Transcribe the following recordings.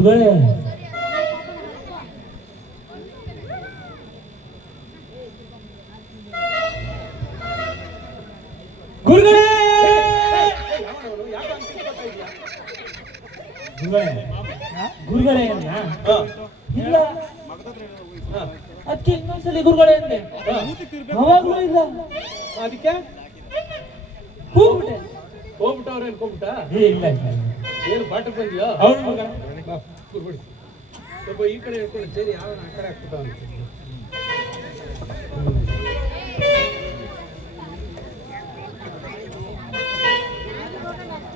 ಗುರುಗಳೇ! ಗುರುಗಳೇ ಗುರುಗಳೇ ಇಲ್ಲ. ಅದಕ್ಕೆ ಇನ್ನೊಂದ್ಸಲಿ ಗುರುಗಳೇ ಅಂದೆ. ಅವಾಗ್ಲೂ ಇಲ್ಲ. ಅದಕ್ಕೆ? ಹೋಗ್ಬಿಟ್ಟೆ ಹೋಗ್ಬಿಟ ಅನ್ಕೊಂಬಿಟ್ಟ ಏ ಇಲ್ಲ ಇಲ್ಲ ಏನು ಬಾಟಕ್ ಬಂದಿಯೋ? ಹೌದು ಮಗ. ಕೂರ್ಬಿಡಿ. ಸ್ವಲ್ಪ ಈ ಕಡೆ ಹೇಳ್ಕೊಂಡು ಸರಿ ಯಾವ ಆ ಕಡೆ ಆಗ್ತದ ಅಂತ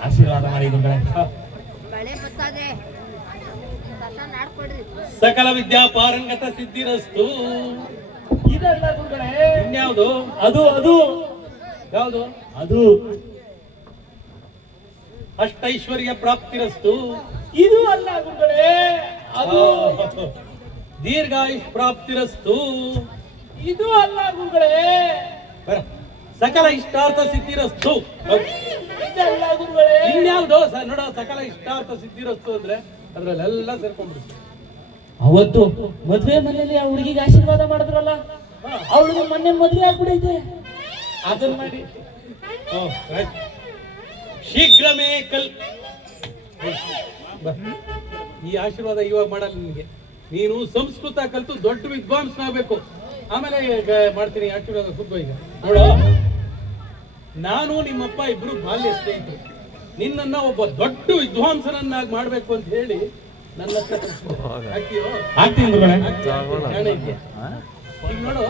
ಆಶೀರ್ವಾದ ಮಾಡಿ ಸಕಲ ವಿದ್ಯಾ ಪಾರಂಗತ ಸಿದ್ಧಿರಸ್ತು. ಇದಲ್ಲ ಗುರುಗಳೇ ಇನ್ಯಾವುದು? ಅದು ಅದು. ಯಾವುದು? ಅದು. ಅಷ್ಟೈಶ್ವರ್ಯ ಪ್ರಾಪ್ತಿರಸ್ತು. ಇದು ಅಲ್ಲ ಗುರುಗಳೇ ಅದು ದೀರ್ಘಾಯುಷ್ ಪ್ರಾಪ್ತಿರಸ್ತು ಇದು ಅಲ್ಲ ಗುರುಗಳೇ ಬರ. ಸಕಲ ಇಷ್ಟಾರ್ಥ ಸಿದ್ಧಿರಸ್ತು. ಇದಲ್ಲ ಗುರುಗಳೇ ಇನ್ಯಾವುದು ಸ- ನೋಡ ಸಕಲ ಇಷ್ಟಾರ್ಥ ಸಿದ್ಧಿರಸ್ತು ಅಂದ್ರೆ ಅದ್ರಲ್ಲೆಲ್ಲ ಸೇರ್ಕೊಂಡ್ಬಿಡ್ತು ಅವತ್ತು ಮದ್ವೆ ಮನೆಯಲ್ಲಿ ಆ ಹುಡುಗಿಗೆ ಆಶೀರ್ವಾದ ಮಾಡಿದ್ರಲ್ಲ ಅವಳಿಗೆ ಮೊನ್ನೆ ಮದ್ವೆ ಆಗ್ಬಿಡೈತೆ ಅದನ್ನ ಮಾಡಿ. ಶೀಘ್ರಮೇ ಕಲ್. ಈ ಆಶೀರ್ವಾದ ಇವಾಗ ಮಾಡಲ್ಲ ನಿಮಗೆ ನೀನು ಸಂಸ್ಕೃತ ಕಲಿತು ದೊಡ್ಡ ವಿದ್ವಾಂಸನಾಗಬೇಕು. ಆಮೇಲೆ ಈಗ ಮಾಡ್ತೀನಿ ಆಶೀರ್ವಾದ ಸುಬ್ಬ ಈಗ. ನೋಡು ನಾನು ನಿಮ್ಮಪ್ಪ ಇಬ್ರು ಬಾಲ್ಯ ಸ್ನೇಹಿತರು. ನಿನ್ನನ್ನ ಒಬ್ಬ ದೊಡ್ಡ ವಿದ್ವಾಂಸನನ್ನಾಗಿ ಮಾಡ್ಬೇಕು ಅಂತ ಹೇಳಿ ನನ್ನ ಈಗ ನೋಡು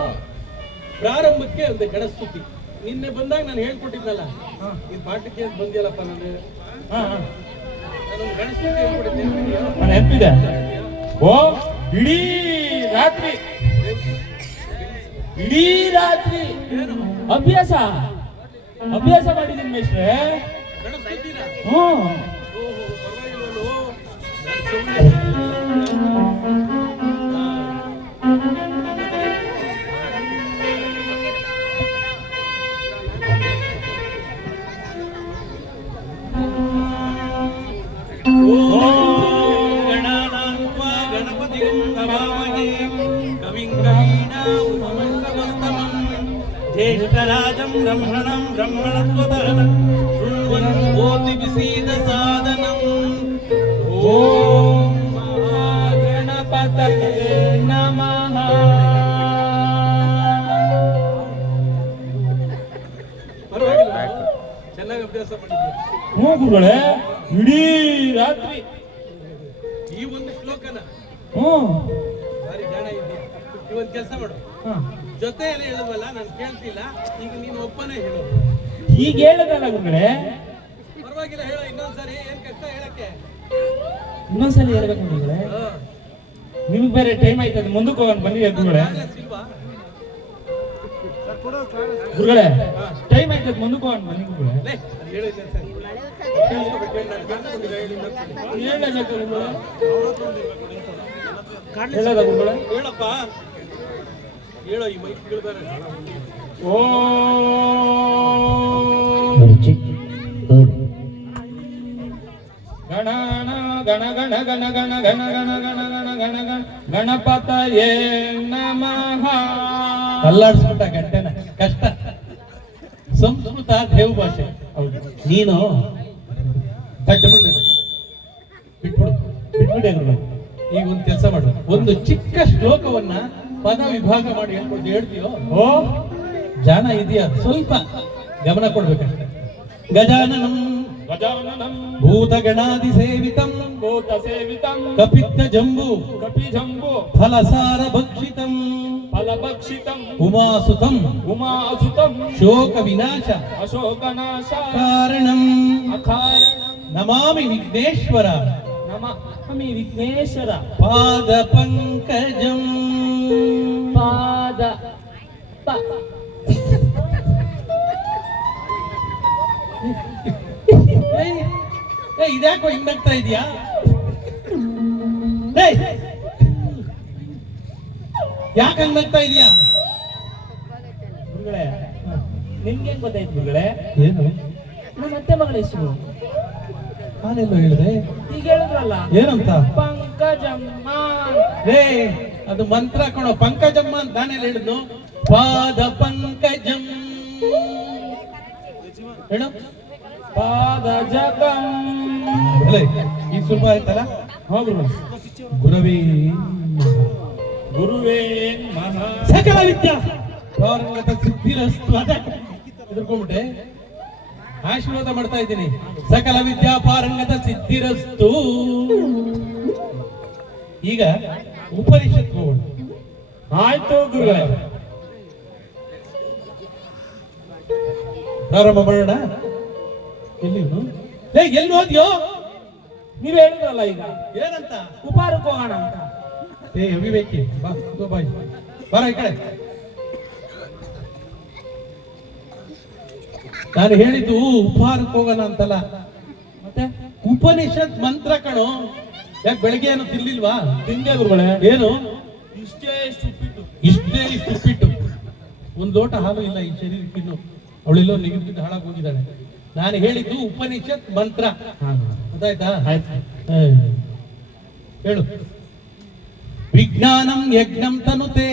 ಪ್ರಾರಂಭಕ್ಕೆ ಒಂದು ಗಣಸ್ತುತಿ. ನಿನ್ನೆ ಬಂದಾಗ ನಾನು ಹೇಳ್ಕೊಟ್ಟಿದ್ನಲ್ಲ ಈ ಪಾಠಕ್ಕೆ ಬಂದಿಯಲ್ಲಪ್ಪ ನಾನು? ನನ್ನ ನೆನಪಿದೆ ಓ ಇಡೀ ರಾತ್ರಿ. ಇಡೀ ರಾತ್ರಿ. ಅಭ್ಯಾಸ. ಅಭ್ಯಾಸ ಮಾಡಿದೀನಿ ಮೇಷ್ಟ್ರೆ. ಹ್ಮ್. ನಮಃ. ಪರವಾಗಿಲ್ಲ. ಚೆನ್ನಾಗಿ ಅಭ್ಯಾಸ ಮಾಡಿದ್ಯಾ ಹ್ಞೂ ಗುರುಗಳೇ ಇಡೀ ರಾತ್ರಿ. ಈ ಒಂದು ಶ್ಲೋಕನ ಹ್ಞೂ. ಭಾರಿ ಜಾಣ ಇದೆಯಾ ಇವತ್ತು ಕೆಲಸ ಮಾಡು. ಜೊತೆಯಲ್ಲಿ ಹೇಳುವಲ್ಲ ನಾನು ಕೇಳ್ತಿಲ್ಲ. ಈಗ ನೀನು ಒಬ್ಬನೇ ಹೇಳು. ಈಗ ಹೇಳದಲ್ಲ ಗುರುಗಳೇ? ಪರವಾಗಿಲ್ಲ ಹೇಳು. ಇನ್ನೊಂದ್ಸರಿ ಏನ್ ಕಷ್ಟ ಹೇಳಕ್ಕೆ? ಇನ್ನೊಂದ್ಸಲಿ ಹೇಳ್ಬೇಕು ಗುರುಗಳೇ. ನಿಮ್ಗೆ ಬೇರೆ ಟೈಮ್ ಆಯ್ತದೆ ಮುಂದಕ್ಕೆ ಹೋಗೋಣ ಬನ್ನಿ ಗುರುಗಳೇ ಕ್ಲಾಸ್ ಇಲ್ವಾ ಗುರುಗಳೇ ಟೈಮ್ ಆಯ್ತದೆ ಮುಂದಕ್ಕೆ ಹೋಗೋಣ ಬನ್ನಿ ಗುರುಗಳೇ ಲೇ, ಅದ್ ಹೇಳು ಇನ್ನೊಂದ್ಸರಿ. ಮಳೆ ಬರ್ತದೆ ಕೇಳಿಸ್ಕೊಬೇಕು, ಹೇಳು, ನಾನು ಕೇಳಿಸ್ಕೊಂಡಿಲ್ಲ, ಹೇಳು ಇನ್ನೊಂದ್ಸರಿ. ಹೇಳಬೇಕು ಗುರುಗಳೇ ಹೇಳದ ಗುರುಗಳೇ ಹೇಳಪ್ಪ ಹೇಳೋ ಈ ಮೈಕ್ ಕೇಳ್ಬೇಡ ಓ ಗಣನ ಗಣ ಗಣ ಗಣ ಗಣ ಗಣ ಗಣ ಗಣ ಗಣ ಗಣ ಗಣಪತ ಗಣಪತಯೇ ನಮಃ. ಅಲ್ಲಾಡ್ಸ್ಬಿಟ್ಟ ಗಂಟೆನ ಕಷ್ಟ. ಸಂಸ್ಕೃತ ದೇವ ಭಾಷೆ. ನೀನು ತಟ್ಟಬಿಡು ಬಿಟ್ಬಿಡು ಈಗ ಒಂದು ಕೆಲಸ ಮಾಡು. ಒಂದು ಚಿಕ್ಕ ಶ್ಲೋಕವನ್ನ ಪದ ವಿಭಾಗ ಮಾಡಿ ಹೇಳ್ಕೊಡ್ತೀವಿ. ಹೇಳ್ತೀಯೋ? ಓ ಜಾನ ಇದೆಯಾ? ಸ್ವಲ್ಪ ಗಮನ ಕೊಡ್ಬೇಕಷ್ಟೆ. ಗಜಾನನಂ भूतगणादि गजाननं भूतगणादिसेवितं। भूतसेवितं। कपित्तजम्बु कपिजम्बु। फलसारभक्षितं फलभक्षितं उमासुतं शोक विनाश अशोकनाश। कारणम्। अकारणं नमामि विघ्नेश्वर। नमामि विघ्नेश्वर। पादपङ्कजम्। पाद pa ಏಯ್, ಇದ್ಯಾಕೋ ಹಿಂಗಾಗ್ತಾ ಇದೆಯಾ? ಯಾಕೆ ಹಂಗಾಗ್ತಾ ಇದೆಯಾ? ಗುರುಗಳೇ ನಿಮ್ಗೆ ಗೊತ್ತಾಯ್ತು ಗುರುಗಳೇ? ಏನು? ನಮ್ಮ ಅತ್ತೆ ಮಗಳ ಹೆಸರು. ನಾನೆಲ್ಲೋ ಹೇಳಿದೆ? ಈಗ ಹೇಳಿದ್ರಲ್ಲ? ಏನಂತ? ಪಂಕಜಮ್ಮ. ರೇ ಅದು ಮಂತ್ರ ಕಣೋ ಪಂಕಜಮ್ಮ ಅಂತ ನಾನೆಲ್ಲ ಹೇಳಿದ್ನು. ಪಾದ ಪಂಕಜಂ. ಹೇಳು. ಪಾದ ಜಗಂ ಅಲ್ಲೇ ಈ ಸುಲಭ ಆಯ್ತಲ್ಲ? ಹೋಗ್ರು ಗುರುವೇ ಗುರುವೇ ಸಕಲ ವಿದ್ಯಾ. ಪಾರಂಗತ ಸಿದ್ಧಿರಸ್ತು. ಆಶೀರ್ವಾದ ಮಾಡ್ತಾ ಇದ್ದೀನಿ. ಸಕಲ ವಿದ್ಯಾ ಪಾರಂಗತ ಸಿದ್ಧಿರಸ್ತು. ಈಗ ಉಪನಿಷತ್ ಹೋಗೋಣ. ಆಯ್ತು ಗುರುಗಳೇ. ಪ್ರಾರಂಭ ಮಾಡೋಣ. ಎಲ್ಲಿ ಏ ಎಲ್ಲಿ ಹೋದ್ಯೋ? ನೀವ್ ಹೇಳಿದ್ರಲ್ಲ ಈಗ. ಏನಂತ? ಉಪಾರಕ್ಕೆ ಹೋಗೋಣ ಅಂತ. ಏ ಅವಿವೇಕಿ ಬಾ ಬಾಯ್. ಬರ ಈ ಕಡೆ. ನಾನು ಹೇಳಿದ್ದು ಉಪಹಾರಕ್ಕೆ ಹೋಗೋಣ ಅಂತಲ್ಲ. ಮತ್ತೆ? ಉಪನಿಷತ್ ಮಂತ್ರ ಕಣೋ. ಯಾಕೆ ಬೆಳಿಗ್ಗೆ ಏನು ತಿನ್ಲಿಲ್ವಾ? ತಿಂದೆ ಗುರುಗಳೇ. ಏನು? ಇಷ್ಟೇ ಇಷ್ಟು ಇಷ್ಟೇ ಇಷ್ಟು ಉಪ್ಪಿಟ್ಟು. ಒಂದು ಲೋಟ ಹಾಲು ಇಲ್ಲ ಈ ಶರೀರಕ್ಕೆ ಅವಳಿಲ್ಲೋ ಅವಳೆಲ್ಲೋ ನಿಗಿದ್ಬಿಟ್ಟು ಹಾಳಾಗಿ ಹೋಗಿದ್ದಾಳೆ. ನಾನು ಹೇಳಿದ್ದು ಉಪನಿಷತ್ ಮಂತ್ರ. ಗೊತ್ತಾಯ್ತಾ ಹೇಳು. ವಿಜ್ಞಾನಂ ಯಜ್ಞಂ ತನುತೆ.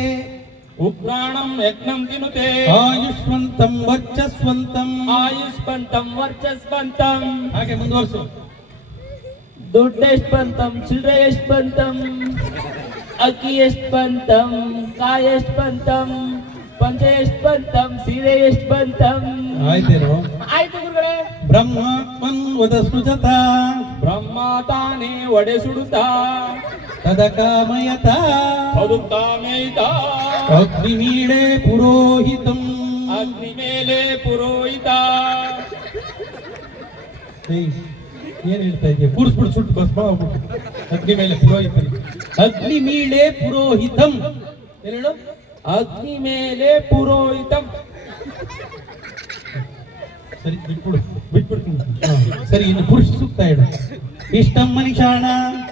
ಉಗ್ರಾಣಂ ಯಜ್ಞಂ ತಿನುತೆ. ಆಯುಷ್ವಂತಂ ವರ್ಚಸ್ವಂತಂ. ಆಯುಷ್ ವರ್ಚಸ್ವಂತಂ. ವರ್ಚಸ್ ಹಾಗೆ ಮುಂದುವರಿಸು. ದುಡ್ಡು ಎಷ್ಟು ಬಂತಂ ಚಿಲ್ಲರೆ ಎಷ್ಟು ಬಂತಂ ಅಕ್ಕಿ ಎಷ್ಟು ಬಂತಂ ಕಾಯಿ ಎಷ್ಟು ಬಂತಂ ಪಂಚೆ ಎಷ್ಟು ಬಂತಂ ಸೀರೆ ಎಷ್ಟು ಬಂತಂ ಆಯ್ತೇನೋ? ಆಯ್ತು ಗುರುಗಳೇ. ಬ್ರಹ್ಮಾತ್ಮನ್ ವದ ಸೃಜತ. ಬ್ರಹ್ಮ ತಾನೇ ಒಡೆ ಸುಡುತ್ತಾ. ತದಕಾಮಯತ. ಕಾಮಯತ ಅಗ್ನಿ ಮೀಳೆ ಪುರೋಹಿತಂ. ಅಗ್ನಿ ಮೇಲೆ ಪುರೋಹಿತ. ಏನ್ ಹೇಳ್ತಾ ಇದೆಯಾ? ಕೂರಿಸ್ಬಿಡು ಸುಟ್ಟು ಭಸ್ಮ ಅಗ್ನಿ ಮೇಲೆ ಪುರೋಹಿತ. ಅಗ್ನಿ ಮೀಳೆ ಪುರೋಹಿತಂ. ಏನ್ ಹೇಳು? ಅಗ್ನಿ ಮೇಲೆ ಪುರೋಹಿತಂ. ಸರಿ ಬಿಟ್ಬಿಡು. ಸರಿ ಇನ್ನು ಪುರುಷ ಸೂಕ್ತ ಹೇಳು. ಇಷ್ಟಂ ಮನಿಷಾಣ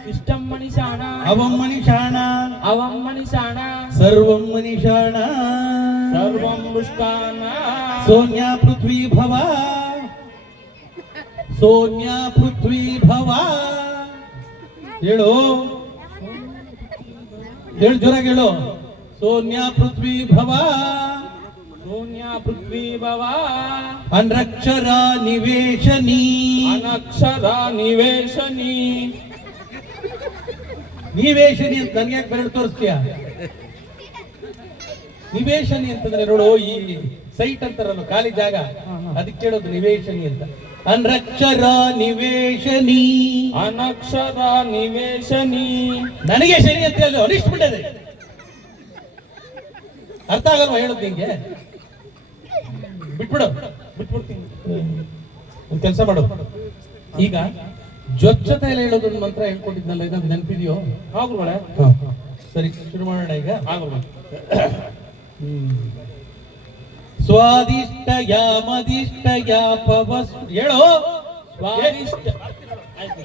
ಇಷ್ಟಂ ಮನಿಷಾಣ ಅವಂ ಮನಿಷಾಣ ಅವಂ ಮನಿಷಾಣ ಸರ್ವಂ ಮನಿಷಾಣ ಸರ್ವಂ ಮೃಷ್ಟಾನ. ಸೋನ್ಯಾ ಪೃಥ್ವಿ ಭವ. ಸೋನ್ಯ ಪೃಥ್ವಿ ಭವ. ಹೇಳು. ಹೇಳು ಜೋರಾಗಿ ಹೇಳು. ಸೋನ್ಯ ಪೃಥ್ವಿ ಭವ. ಪೃಥ್ವಿ ಭವ. ಅನಕ್ಷರ ನಿವೇಶನಿ. ಅನಕ್ಷರ ನಿವೇಶನಿ. ನಿವೇಶನಿ ಅಂತ ನನಗೆ ಬೆರಳು ತೋರಿಸ್ತೀಯ? ನಿವೇಶನಿ ಅಂತಂದ್ರೆ ನೋಡು ಈ ಸೈಟ್ ಅಂತಾರಲ್ಲ ಖಾಲಿ ಜಾಗ. ಅದಕ್ಕೆ ಹೇಳೋದು ನಿವೇಶನಿ ಅಂತ. ಅನಕ್ಷರ ನಿವೇಶನಿ. ಅನಕ್ಷರ ನಿವೇಶನಿ. ನನಗೆ ಶನಿ ಅಂತ ಹೇಳಿ ಅನಿಷ್ಬಿಟ್ಟಿದೆ ಅರ್ಥ ಆಗಲ್ವಾ ಹೇಳುದು ನಿಂಗೆ? ಬಿಟ್ಬಿಡು. ಬಿಟ್ಬಿಡ್ತೀನಿ ಒಂದು ಕೆಲಸ ಮಾಡು. ಈಗ ಜೊಚ್ಚತೆ ಹೇಳೋದೊಂದು ಮಂತ್ರ ಹೇಳ್ಕೊಂಡಿದ್ನಲ್ಲ ಇದೊಂದು ನೆನಪಿದೆಯೋ? ಹಾಗುರುಗಳೇ ಸರಿ ಶುರು ಮಾಡೋಣ ಈಗ. ಆಗಲ್ವಳೆ ಸ್ವಾದಿಷ್ಟ ಯಮದಿಷ್ಟ ಪವಸ್ ಹೇಳೋ? ಸ್ವಾದಿಷ್ಟ ಆಯ್ತು.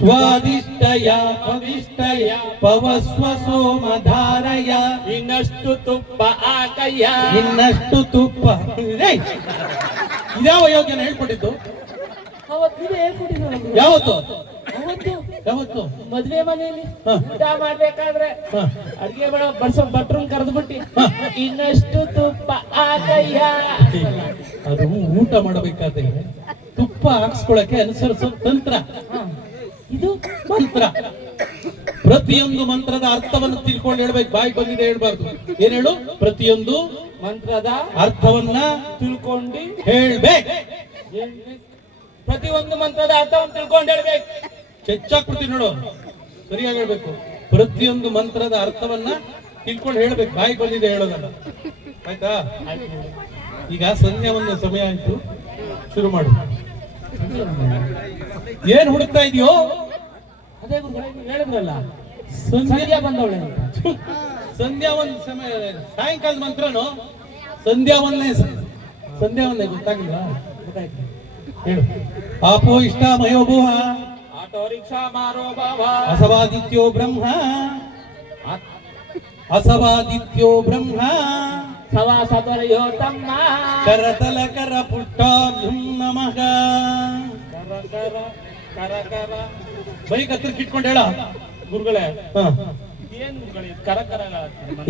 ಸ್ವಾದಿಷ್ಟಯ ಪವಿಷ್ಟಯ ಪವಸ್ವ ಸೋಮಧಾರಯ. ಇನ್ನಷ್ಟು ತುಪ್ಪ ಆಕಯ್ಯ ಇನ್ನಷ್ಟು ತುಪ್ಪ! ಇದ್ಯಾವ ಯೋಗ್ಯನ ಹೇಳ್ಕೊಟ್ಟಿದ್ದು? ಯಾವತ್ತು? ಯಾವತ್ತು? ಮದ್ವೆ ಮನೆಯಲ್ಲಿ. ಊಟ ಮಾಡ್ಬೇಕಾದ್ರೆ. ಅಡ್ಗೆ ಬೇಡ ಬಡ್ಸೋ ಕರೆದು ಬಿಟ್ಟಿ. ಇನ್ನಷ್ಟು ತುಪ್ಪ ಆಕಯ್ಯ ಅದು ಊಟ ಮಾಡಬೇಕಾದ್ರೆ ತುಪ್ಪ ಹಾಕ್ಸ್ಕೊಳಕ್ಕೆ ಅನುಸರಿಸೋ ತಂತ್ರ. ಇದು ಮಂತ್ರ. ಪ್ರತಿಯೊಂದು ಮಂತ್ರದ ಅರ್ಥವನ್ನು ತಿಳ್ಕೊಂಡು ಹೇಳ್ಬೇಕು. ಬಾಯಿ ಬಂದಿದೆ ಹೇಳ್ಬಾರ್ದು. ಏನ್ ಹೇಳು? ಪ್ರತಿಯೊಂದು ಮಂತ್ರದ ಅರ್ಥವನ್ನ ತಿಳ್ಕೊಂಡು ಹೇಳ್ಬೇಕು. ಪ್ರತಿಯೊಂದು ಮಂತ್ರದ ಅರ್ಥವನ್ನು ತಿಳ್ಕೊಂಡು ಹೇಳ್ಬೇಕು. ಚೆಚ್ಚಾಕ್ಬಿಡ್ತೀನಿ ನೋಡು. ಸರಿಯಾಗಿ ಹೇಳ್ಬೇಕು. ಪ್ರತಿಯೊಂದು ಮಂತ್ರದ ಅರ್ಥವನ್ನ ತಿಳ್ಕೊಂಡು ಹೇಳ್ಬೇಕು. ಬಾಯಿ ಬಂದಿದೆ ಹೇಳೋದಲ್ಲ ಆಯ್ತಾ? ಈಗ ಸಂಧ್ಯಾ ಒಂದು ಸಮಯ ಆಯ್ತು. ಶುರು ಮಾಡು. ಏನ್ ಹುಡುಕ್ತಾ ಇದೆಯೋ? ಅದೇ ಗುರುಗಳೇ ಹೇಳಿದ್ರಲ್ಲ ಸಂಧ್ಯಾ ಬಂದವಳೆ ಸಂಧ್ಯಾ ಒಂದ್ ಸಮಯ ಸಾಯಂಕಾಲ ಮಂತ್ರನು? ಸಂಧ್ಯಾ ಒಂದನೇ ಸಂಧ್ಯಾ ಒಂದನೇ ಗೊತ್ತಾಗಿಲ್ಲ ಗೊತ್ತಾಯ್ತು. ಹೇಳು. ಆಪೋ ಇಷ್ಟ ಮಯೋಭೂಹ. ಆಟೋ ರಿಕ್ಷಾ ಮಾರೋ ಬಾಬಾ ಅಸವಾದಿತ್ಯೋ ಬ್ರಹ್ಮ. ಅಸವಾದಿತ್ಯೋ ಬ್ರಹ್ಮ. ಸವಾ ಸದರಯೋ ತಮ್ಮ. ಕರತಲ ಕರ ಪುಟ್ಟೋ ನಮಃ ಕರ ಕರ ಕರ ಕರ. ಬೈಕ್ ಹತ್ರ ಕಿಟ್ಕೊಂಡು ಹೇಳ ಗುರುಗಳೇ. ಏನ್ ಗುರುಗಳೇ ಕರ ಕರ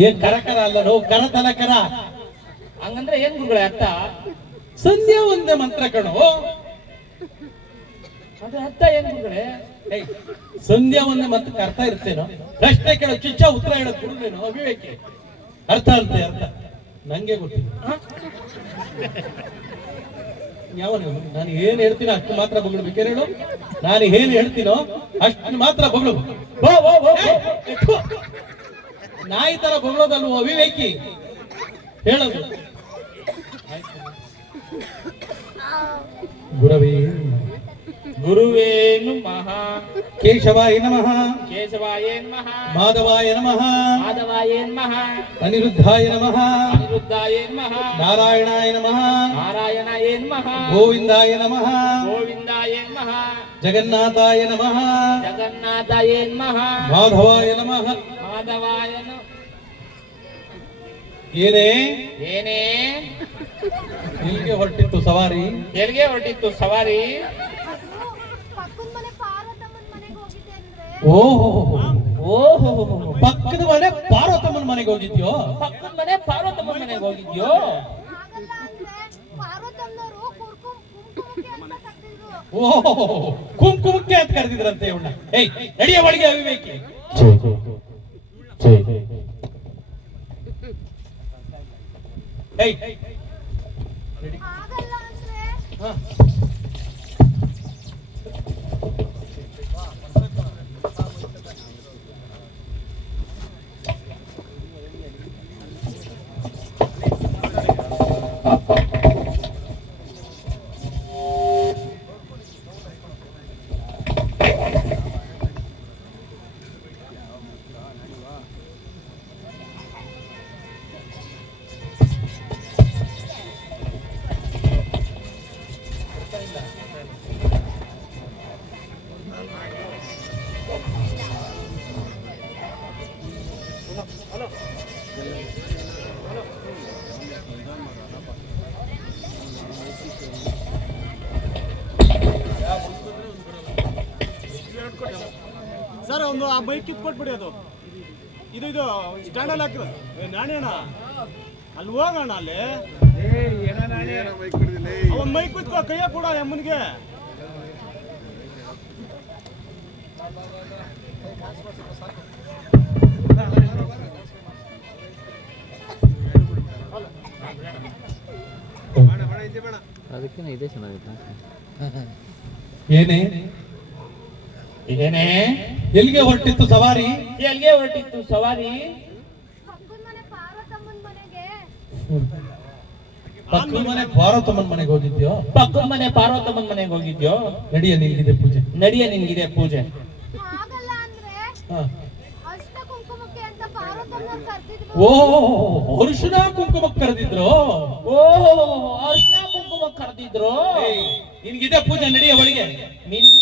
ಏನ್ ಕರ ಕರ ಅಲ್ಲ ನೋ ಕರತನ ಕರ. ಹಂಗಂದ್ರೆ ಏನ್ ಗುರುಗಳೇ ಅರ್ಥ? ಸಂಧ್ಯಾ ಒಂದೇ ಮಂತ್ರ ಕಣೋ. ಅದ್ರ ಅರ್ಥ ಏನ್ ಗುರುಗಳೇ? ಸಂಧ್ಯಾ ಒಂದೇ ಮಂತ್ರಕ್ಕೆ ಅರ್ಥ ಇರ್ತೇನೋ ಪ್ರಶ್ನೆ ಕೇಳೋ ಚುಚ್ಚ ಉತ್ತರ ಹೇಳೋ ಗುರುಗಳೇನೋ? ಅವಿವೇಕಿ. ಅರ್ಥ ಅರ್ಥ ಅರ್ಥ. ನಂಗೆ ಗೊತ್ತಿಲ್ಲ ಯಾವ ನಾನು ಏನ್ ಹೇಳ್ತೀನೋ ಅಷ್ಟು ಮಾತ್ರ ಬಗಳು. ಹೇಳು? ನಾನು ಏನ್ ಹೇಳ್ತೀನೋ ಅಷ್ಟು ಮಾತ್ರ ಬಗಳು. ನಾಯಿ ತರ ಬಗಳೋದಲ್ವ ಅವಿವೇಕಿ? ಹೇಳೋದು. ಗುರವೇ ಗುರುವೇನು ನಮಃ ಕೇಶವಾಯ ನಮಃ. ಕೇಶವಾಯ ನಮಃ. ಮಾಧವಾಯ ನಮಃ. ಮಾಧವಾಯ ನಮಃ. ಅನಿರುದ್ಧಾಯ ನಮಃ. ಅನಿರುದ್ಧಾಯ ನಮಃ. ನಾರಾಯಣಾಯ ನಮಃ. ನಾರಾಯಣಾಯ ನಮಃ. ಗೋವಿಂದಾಯ ನಮಃ. ಗೋವಿಂದಾಯ ನಮಃ. ಜಗನ್ನಾಥಾಯ ನಮಃ. ಜಗನ್ನಾಥಾಯ ನಮಃ. ಮಾಧವಾಯ ನಮಃ. ಮಾಧವಾಯನ ಏನೇ? ಏನೇ? ಎಲ್ಲಿಗೆ ಹೊರಟಿತ್ತು ಸವಾರಿ? ಎಲ್ಲಿಗೆ ಹೊರಟಿತ್ತು ಸವಾರಿ ಪಕ್ಕದ ಮನೆ ಪಾರ್ವತಮ್ಮನ ಮನೆಗೆ ಹೋಗಿದ್ದೆ ಅಂದ್ರೆ ಓಹೋ ಓಹೋ ಪಕ್ಕದ ಮನೆ ಪಾರ್ವತಮ್ಮನ ಮನೆಗೆ ಹೋಗಿದ್ಯೋ? ಪಕ್ಕದ ಮನೆ ಪಾರ್ವತಮ್ಮನ ಮನೆಗೆ ಹೋಗಿದ್ಯೋ? ಓಹೋ ಕುಂಕುಮಕ್ಕೆ ಅಂತ ಕರೆದಿದ್ರಂತೆ ಇವಣ್ಣ ಏಯ್ ನಡಿಯ ಒಳಗೆ ಅವಿವೇಕಿ. ಏಯ್ ಒಂದು ಆ ಬೈಕ್ ಕಿತ್ಕೊಟ್ಬಿಡಿ ಅದು. ಇದು ಇದು ಸ್ಟ್ಯಾಂಡಲ್ಲಿ ಹಾಕಿದ ನಾಣ್ಯಣ ಅಲ್ಲಿ ಹೋಗೋಣ ಅಲ್ಲಿ. ಅವನ್ ಮೈಕ್ ಕುತ್ಕೋ ಕೈಯ ಕೂಡ ಅಮ್ಮನಿಗೆ. ಏನೇ? ಏನೇ? ಎಲ್ಲಿಗೆ ಹೊರಟಿತ್ತು ಸವಾರಿ? ಎಲ್ಲಿಗೆ ಹೊರಟಿತ್ತು ಸವಾರಿ? ಪಕ್ಕದ ಮನೆ ಪಾರ್ವತಮ್ಮನ ಮನೆಗೆ. ಪಕ್ಕದ ಮನೆ ಪಾರ್ವತಮ್ಮನ ಮನೆಗೆ ಹೋಗಿದ್ಯೋ? ಪಕ್ಕದ ಮನೆ ಪಾರ್ವತಮ್ಮನ ಮನೆಗೆ ಹೋಗಿದ್ಯೋ? ನಡಿಯ ನಿನ್ಗಿದೆ ಪೂಜೆ. ನಡಿಯ ನಿನ್ಗಿದೆ ಪೂಜೆ. ಓ ಅಂದ್ರೆ ಕುಂಕುಮ ಅಷ್ಟ ಕುಂಕುಮಕ್ಕೆ ಅಂತ ಪಾರ್ವತಮ್ಮನವ್ರು ಕರೆದಿದ್ರು. ಓ ಅರಿಶಿನ ಕುಂಕುಮಕ್ಕೆ ಕರೆದಿದ್ರು? ಓಹೋ ಅರ್ಶನ ಕುಂಕುಮ ಕರೆದಿದ್ರು? ನಿನ್ಗಿದೆ ಪೂಜೆ ನಡಿಯ ಒಳಗೆ. ನಿನ್ಗಿದೆ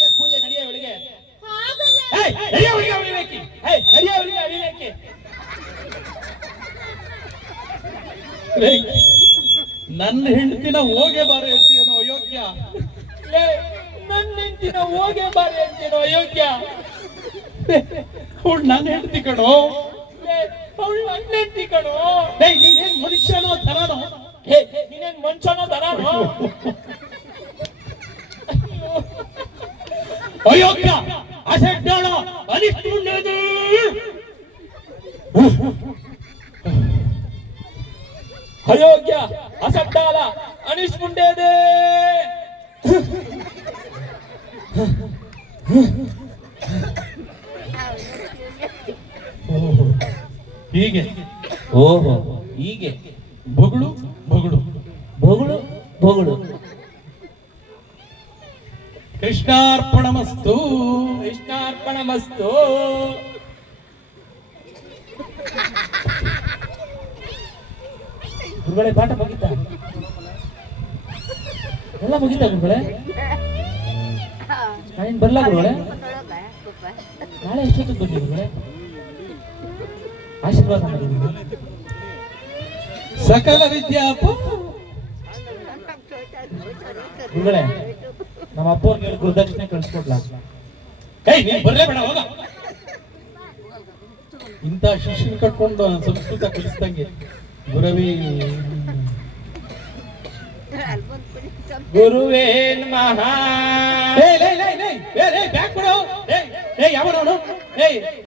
ನನ್ನ ಹೆಂಡತಿನ ಹೋಗೆ ಬಾರ ಹೇಳ್ತೀಯನೋ ಅಯೋಗ್ಯ? ನನ್ನ ಹೆಂಡತಿನ ಹೋಗೆ ಬಾರೆ ಅಂತೀನೋ ಅಯೋಗ್ಯ? ಅವಳು ನನ್ನ ಹೆಂಡತಿ ಕಣೋ? ಅವಳು ನನ್ನ ಹೆಂಡತಿ ಕಣೋ? ಓಹೋ ಹೀಗೆ. ಬೊಗಳು ಬೊಗಳು. ಬೊಗಳು ಬೊಗಳು. ಕೃಷ್ಣಾರ್ಪಣಮಸ್ತು. ಕೃಷ್ಣಾರ್ಪಣ ಮಸ್ತು ಗುರುಗಳೇ ಪಾಠ ಮುಗಿತ? ಎಲ್ಲ ಮುಗಿತ ಗುರುಗಳೇ? ನಾನೇನ್ ಬರ್ಲಾ ಗುರುಗಳೇ? ನಾಳೆ ಎಷ್ಟೊತ್ತಿಗೆ ಬರ್ಲಿ ಗುರುಗಳೇ? ಆಶೀರ್ವಾದ ಮಾಡಿ ಸಕಲ ವಿದ್ಯಾ ಗುರುಗಳೇ, ನಮ್ಮ ಅಪ್ಪವ್ರಿಗೆ ಗುರುದಕ್ಷಿಣೆ ಕಳಿಸ್ಕೊಡ್ಲ? ಏಯ್, ನೀನ್ ಬರ್ಲೇ ಬೇಡ, ಹೋಗ. ಇಂಥ ಶಿಷ್ಯನ್ ಕಟ್ಕೊಂಡು ಸಂಸ್ಕೃತ ಕಲಿಸ್ದಂಗೆ. ಗುರವಿ. ಗುರುವೇನ್ ಮಹಾ ಏಯ್ ಲೈ ಲೇ ಏಯ್ ಲೇ ಬ್ಯಾಕ್ ಕೊಡು. ಏಯ್ ಏಯ್, ಯಾವನವನು? ಏಯ್.